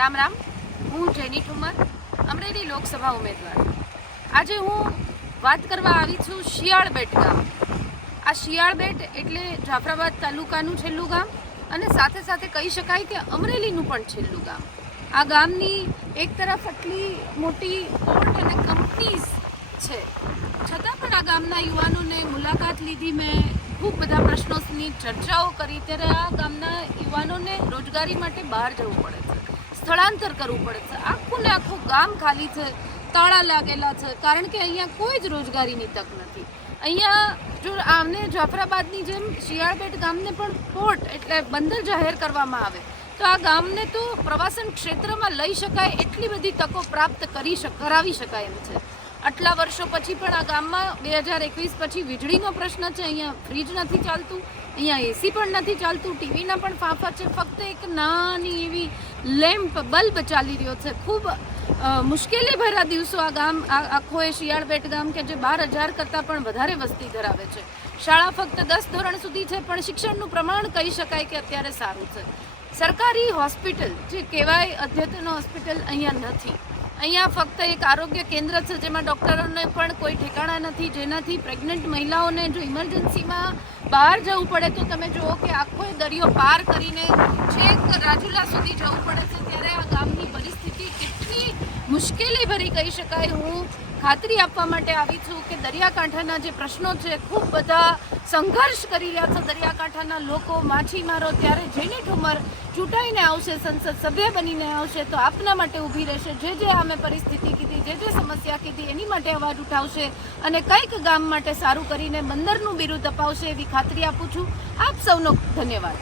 રામ રામ, હું જેની ઠુમર, અમરેલી લોકસભા ઉમેદવાર. આજે હું વાત કરવા આવી છું શિયાળબેટ ગામ. આ શિયાળબેટ એટલે જાફરાબાદ તાલુકાનું છેલ્લું ગામ અને સાથે સાથે કહી શકાય કે અમરેલીનું પણ છેલ્લું ગામ. આ ગામની એક તરફ આટલી મોટી પોર્ટ અને કંપનીઝ છે, છતાં પણ આ ગામના યુવાનોને મુલાકાત લીધી મેં, ખૂબ બધા પ્રશ્નોની ચર્ચાઓ કરી. ત્યારે આ ગામના યુવાનોને રોજગારી માટે બહાર જવું પડે છે, સ્થળાંતર કરવું પડે છે. આખું ને આખું ગામ ખાલી છે, તાળા લાગેલા છે, કારણ કે અહીંયા કોઈ જ રોજગારીની તક નથી. અહીંયા જો આમને જાફરાબાદની જેમ શિયાળબેટ ગામને પણ પોર્ટ એટલે બંદર જાહેર કરવામાં આવે તો આ ગામને તો પ્રવાસન ક્ષેત્રમાં લઈ શકાય એટલી બધી તકો પ્રાપ્ત કરાવી શકાય એમ છે. આટલા વર્ષો પછી પણ આ ગામમાં 2021 પછી વીજળીનો પ્રશ્ન છે. અહીંયા ફ્રીજ નથી ચાલતું, અહીંયા એસી પણ નથી ચાલતું, ટીવીના પણ ફાંફા છે. ફક્ત એક નાની એવી લેમ્પ બલ્બ ચાલી રહ્યો છે. ખૂબ મુશ્કેલી ભર્યા દિવસો આ ગામ, આખો એ શિયાળબેટ ગામ કે જે 12,000 કરતાં પણ વધારે વસ્તી ધરાવે છે. શાળા ફક્ત 10 ધોરણ સુધી છે, પણ શિક્ષણનું પ્રમાણ કહી શકાય કે અત્યારે સારું છે. સરકારી હોસ્પિટલ જે કહેવાય અદ્યતન હોસ્પિટલ અહીંયા નથી. અહીંયા ફક્ત એક આરોગ્ય કેન્દ્ર છે જેમાં ડૉક્ટરોને પણ કોઈ ઠેકાણા નથી, જેનાથી પ્રેગ્નન્ટ મહિલાઓને જો ઇમરજન્સીમાં બહાર જવું પડે તો તમે જુઓ કે આખો દરિયો પાર કરીને છેક રાજુલા સુધી જવું પડે છે. ત્યારે આ ગામની પરિસ્થિતિ કેટલી મુશ્કેલી ભરી કહી શકાય. હું ખાતરી આપવા માટે આવી છું કે દરિયાકાંઠાના જે પ્રશ્નો છે, ખૂબ બધા સંઘર્ષ કરી રહ્યા છે દરિયાકાંઠાના લોકો, માછીમારો. ત્યારે જેની ઠુમર ચૂંટાઈને આવશે, સંસદ સભ્ય બનીને આવશે તો આપના માટે ઊભી રહેશે. જે અમે પરિસ્થિતિ કીધી, જે સમસ્યા કીધી એની માટે અવાજ ઉઠાવશે અને કંઈક ગામ માટે સારું કરીને બંદરનું બિરુદ અપાવશે એવી ખાતરી આપું છું. આપ સૌનો ધન્યવાદ.